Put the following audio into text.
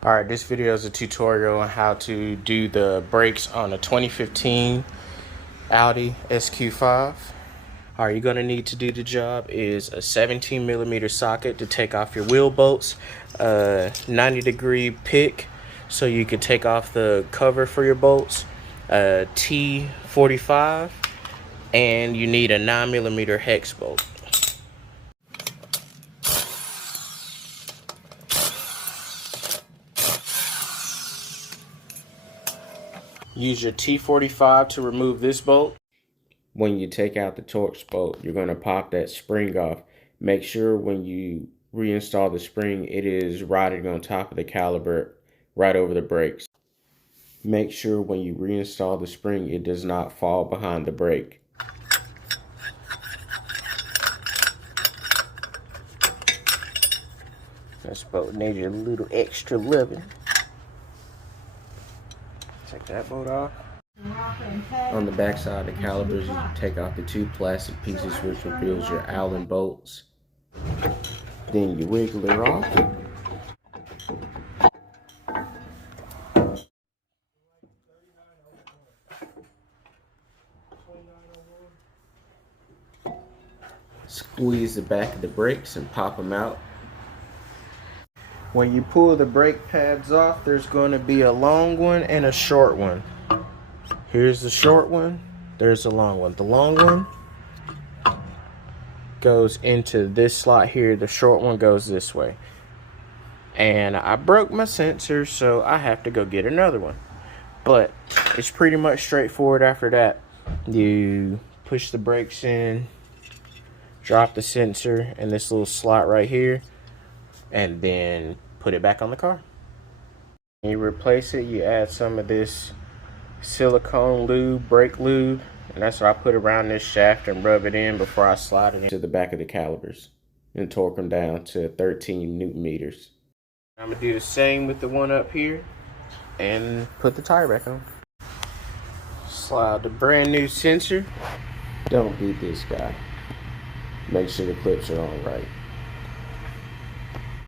Alright, this video is a tutorial on how to do the brakes on a 2015 Audi SQ5. Alright, you're going to need to do the job is a 17mm socket to take off your wheel bolts, a 90-degree pick so you can take off the cover for your bolts, a T45, and you need a 9mm hex bolt. Use your T45 to remove this bolt. When you take out the Torx bolt, you're going to pop that spring off. Make sure when you reinstall the spring, it is riding on top of the caliper right over the brakes. Make sure when you reinstall the spring, it does not fall behind the brake. This bolt needs a little extra loving. Take that bolt off. On the back side of the calipers, you take off the two plastic pieces, which reveals your Allen bolts. Then you wiggle it off. Squeeze the back of the brakes and pop them out. When you pull the brake pads off, there's going to be a long one and a short one. Here's the short one, there's the long one. The long one goes into this slot here, the short one goes this way. And I broke my sensor, so I have to go get another one. But it's pretty much straightforward after that. You push the brakes in, drop the sensor in this little slot right here, and then put it back on the car. When you replace it, you add some of this silicone lube, brake lube, and that's what I put around this shaft and rub it in before I slide it into the back of the calipers and torque them down to 13 Newton meters. I'm gonna do the same with the one up here and put the tire back on. Slide the brand new sensor. Don't beat this guy. Make sure the clips are on right.